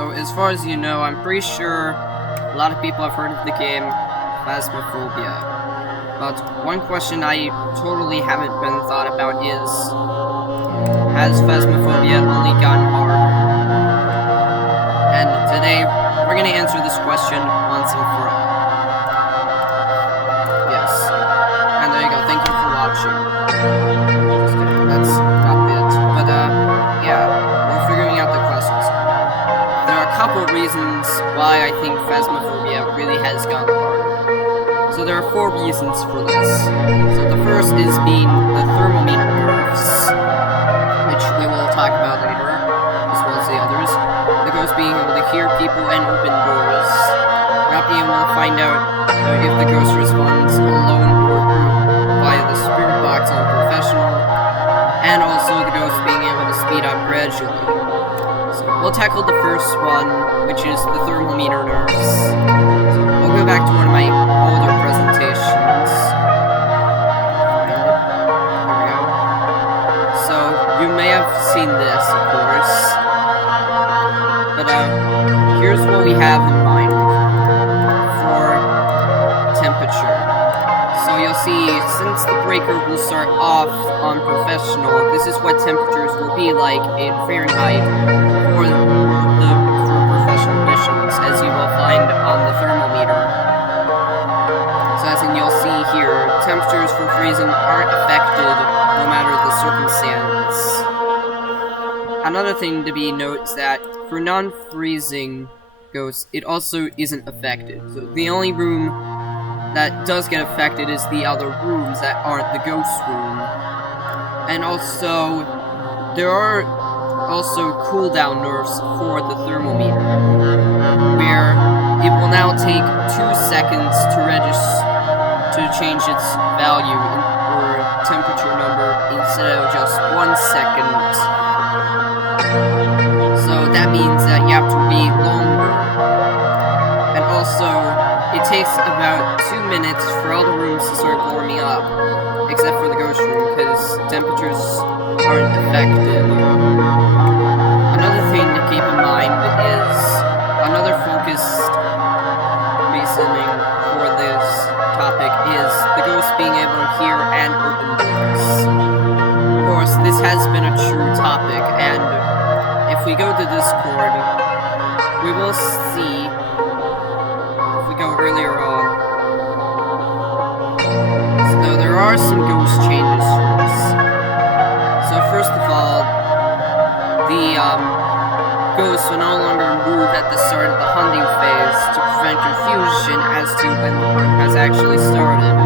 So, as far as you know, I'm pretty sure a lot of people have heard of the game Phasmophobia. But one question I totally haven't been thought about is, has Phasmophobia only gotten hard? And today, we're gonna answer this question once and for all. Yes. And there you go, thank you for watching. Just kidding, that's not it. But, yeah, we're figuring out the questions. There are a couple reasons why I think Phasmophobia really has gotten harder. So there are 4 reasons for this. So the first is being the thermometer nerves, which we will talk about later, as well as the others. The ghost being able to hear people and open doors, not being able to find out if the ghost responds alone or via the spirit box on professional, and also the ghost being able to speed up gradually. So we'll tackle the first one, which is the thermometer nerves. So we'll go back to one of my older presentations. There we go. So you may have seen this, of course. But here's what we have in mind for temperature. So you'll see, since the breaker will start off on professional, this is what temperatures will be like in Fahrenheit for professional missions, as you will find on the thermometer. So as in you'll see here, temperatures for freezing aren't affected no matter the circumstance. Another thing to be noted is that for non-freezing ghosts, it also isn't affected. So the only room that does get affected is the other rooms that aren't the ghost room. And also, there are also cooldown nerfs for the thermometer, where it will now take 2 seconds to register to change its value or temperature number instead of just 1 second. So that means that you have to be longer. And also, it takes about 2 minutes for all the rooms to start warming up, except for the ghost room, because temperatures aren't affected. Another thing to keep in mind is another focused reasoning for this topic is the ghost being able to hear and open doors. Of course, this has been a true topic, and if we go to Discord, we will see, if we go earlier on, so there are some ghost changes for us. So first of all, the ghosts will no longer move at the start of the hunting phase to prevent confusion as to when the hunt has actually started.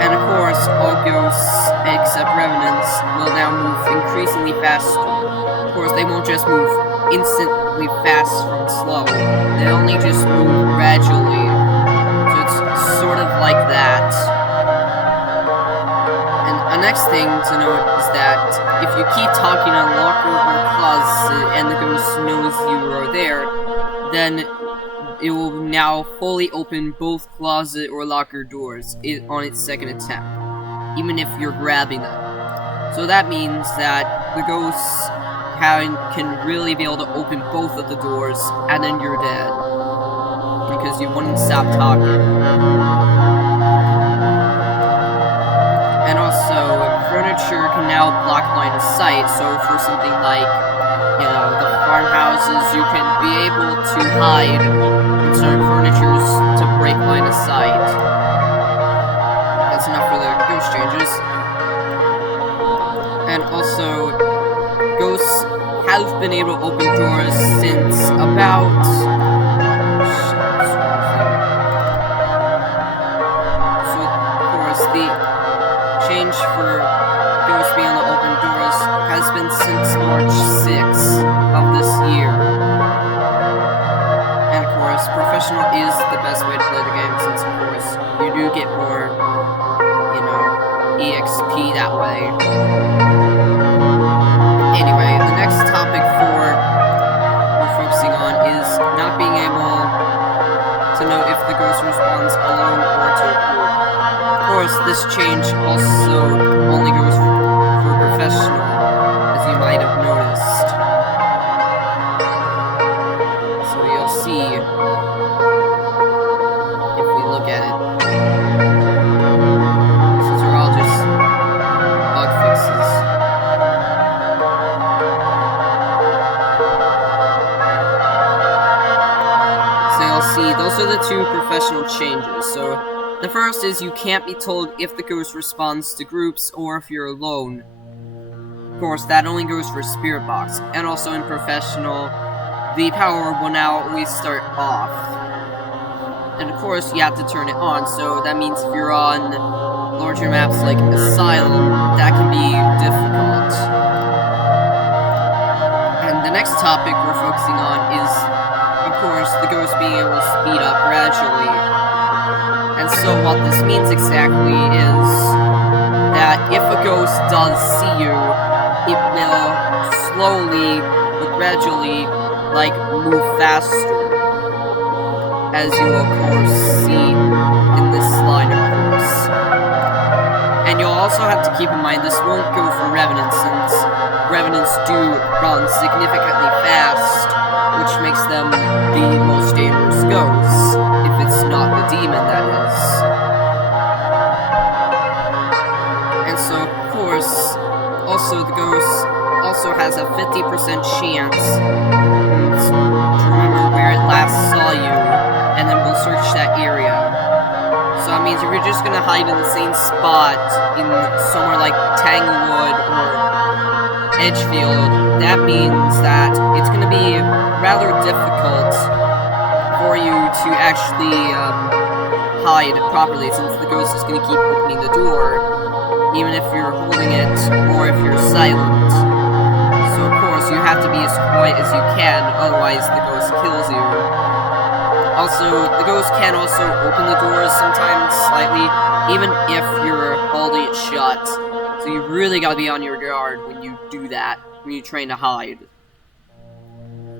And of course, all ghosts, except revenants, will now move increasingly faster. Of course, they won't just move instantly fast from slow. They only just move gradually. So it's sort of like that. And the next thing to note is that if you keep talking on locker or closet and the ghost knows you are there, then it will now fully open both closet or locker doors on its second attempt, even if you're grabbing them. So that means that the ghosts can really be able to open both of the doors, and then you're dead, because you wouldn't stop talking. And also, furniture can now block line of sight, so for something like, you know, the farmhouses, you can be able to hide in certain furnitures to break line of sight. That's enough for the ghost changes. And also, ghosts have been able to open doors since about... So, of course, the change for ghosts being able to open doors has been since March 6th of this year. And of course, professional is the best way to play the game, since of course, you do get more, you know, EXP that way. Anyway, the next topic we're focusing on is not being able professional changes. So, the first is you can't be told if the ghost responds to groups or if you're alone. Of course, that only goes for Spirit Box. And also in professional, the power will now always start off. And of course, you have to turn it on, so that means if you're on larger maps like Asylum, that can be difficult. And the next topic we're focusing on is, of course, the ghost being able to speed up gradually. And so what this means exactly is that if a ghost does see you, it will slowly but gradually, like, move faster. As you will, of course, see in this slide, of course. And you'll also have to keep in mind this won't go for Revenants, since Revenants do run significantly fast, which makes them the most dangerous ghosts, if it's not the demon, that is. And so, of course, also the ghost also has a 50% chance to remember where it last saw you, and then we'll search that area. So that means if you're just gonna hide in the same spot in somewhere like Tanglewood or Edgefield, that means that it's gonna be rather difficult for you to actually hide properly, since the ghost is gonna keep opening the door, even if you're holding it or if you're silent. So of course you have to be as quiet as you can, otherwise the ghost kills you. Also, the ghost can also open the doors sometimes slightly, even if you're holding it shut. So you really gotta be on your guard when you do that, when you're trying to hide.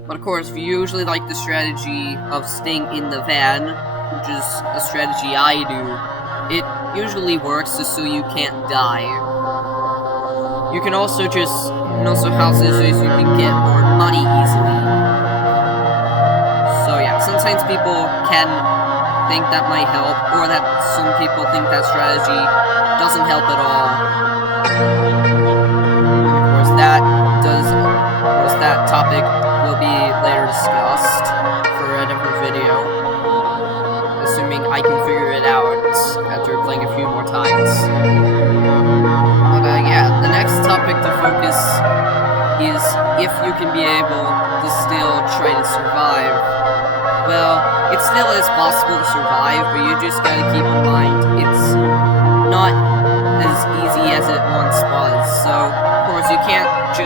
But of course, if you usually like the strategy of staying in the van, which is a strategy I do, it usually works just so you can't die. You can also house this so you can get more money easily. So yeah, sometimes people can think that might help, or that some people think that strategy doesn't help at all. And of course, that topic will be later discussed for a different video, assuming I can figure it out after playing a few more times. But yeah, the next topic to focus is if you can be able to still try to survive. Well, it still is possible to survive, but you just gotta keep in mind it's not as easy as it once was. So, of course, you cannot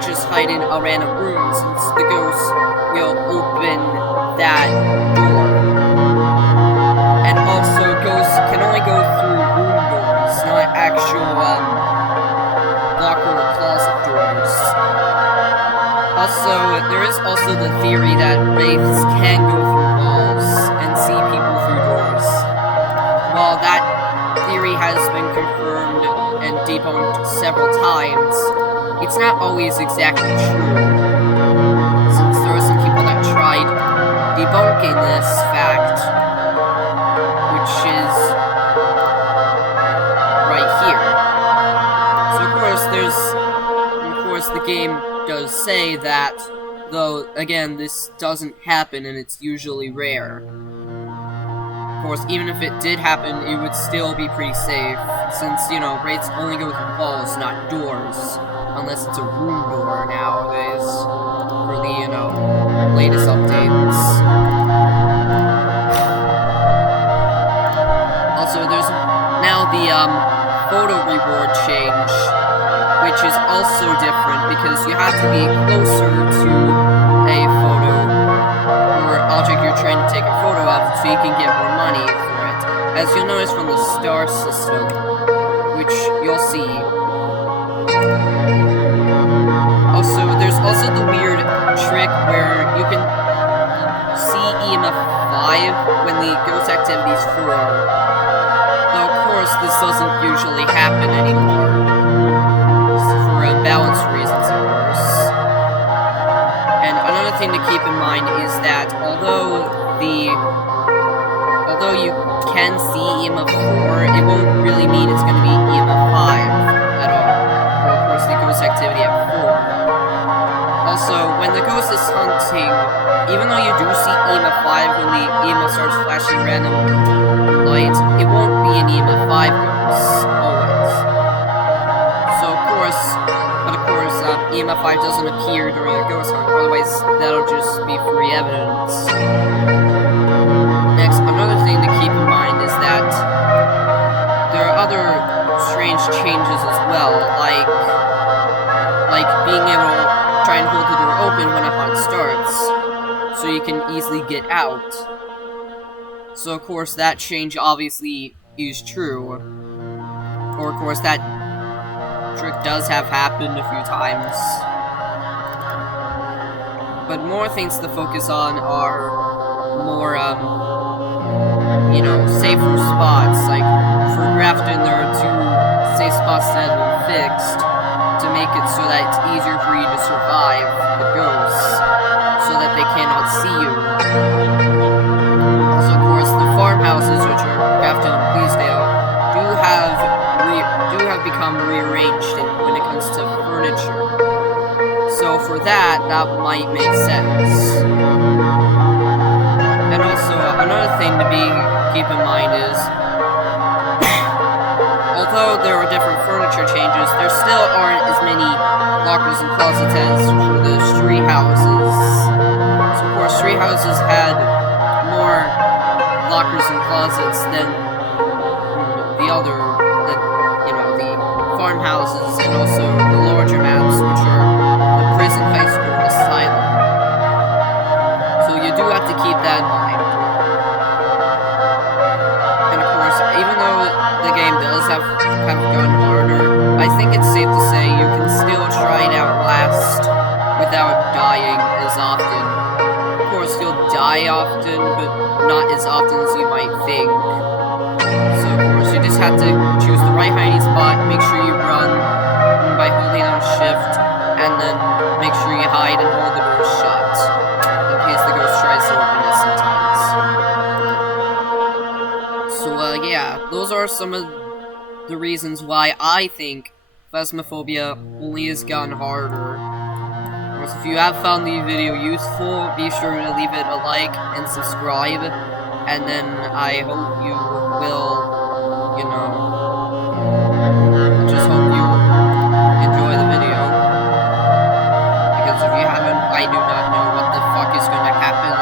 just hide in a random room, since the ghost will open that door. And also, ghosts can only go through room doors, not actual locker or closet doors. Also, there is also the theory that wraiths can go through walls and see people through doors. While that theory has been confirmed and debunked several times, it's not always exactly true, since there are some people that tried debunking this fact, which is right here. So of course the game does say that, though again this doesn't happen and it's usually rare. Of course, even if it did happen, it would still be pretty safe, since, wraiths only go through walls, not doors, unless it's a room door nowadays, for the, latest updates. Also, there's now the, photo reward change, which is also different, because you have to be closer to a photo, or object you're trying to take a photo of, so you can get more money for it. As you'll notice from the star system, which you'll see. Also, there's also the weird trick where you can see EMF 5 when the ghost activity is 4. Though, of course, this doesn't usually happen anymore, for unbalanced reasons, of course. And another thing to keep in mind is that although you can see EMF 4, it won't really mean it's going to be EMF 5 at all. Or, of course, the ghost activity at 4. Also, when the ghost is hunting, even though you do see EMF 5 when the EMF starts random light, it won't be an EMF 5 ghost, always. So of course, EMF 5 doesn't appear during a ghost hunt, otherwise that'll just be free evidence. Next, another thing to keep in mind is that there are other strange changes as well, like being able to try and hold the door open when a hunt starts, so you can easily get out. So of course that change obviously is true. Or of course that trick does have happened a few times. But more things to focus on are more, you know, safer spots. Like, for Grafton, there are 2 safe spots that have been fixed to make it so that it's easier for you to survive the ghosts, so that they cannot see you. Also, of course, the farmhouses, which are Grafton and Pleasdale, do have become rearranged when it comes to furniture. So for that might make sense. And also, another thing to keep in mind is, although there are different furniture changes, there still aren't as many lockers and closets as for the street houses. So of course, street houses had more lockers and closets than the farmhouses, and also the larger maps, which are the prison, high school, and asylum. So you do have to keep that in mind. And of course, even though the game does have gotten harder, I think it's safe to say you can still try and outlast without dying as often. Of course, you'll die often, but not as often as you might think. So of course, you just have to choose the right hiding spot, make sure you run by holding down shift, and then make sure you hide and hold the door shut, in case the ghost tries to open it sometimes. So yeah, those are some of the reasons why I think Phasmophobia only has gotten harder. Of course, if you have found the video useful, be sure to leave it a like and subscribe, and then I hope you will, you know, just hope you enjoy the video, because if you haven't, I do not know what the fuck is going to happen